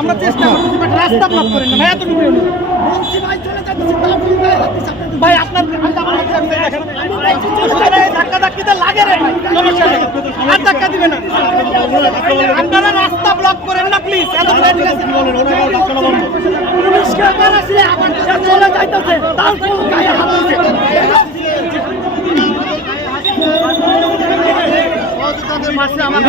আমরা চেষ্টা করতেছি বাট রাস্তা ব্লক করেন না ভাই, এতটুকু ভাই আপনার ধাক্কা ধাক্কিতে লাগে রে ভাই, সমস্যা নেই আর ধাক্কা দিবে না, আপনারা রাস্তা ব্লক করেন না প্লিজ। পুলিশকে মারাছিলে আমার চলে যাইতেছে তাও গায়ে হাত দিছে। আমরা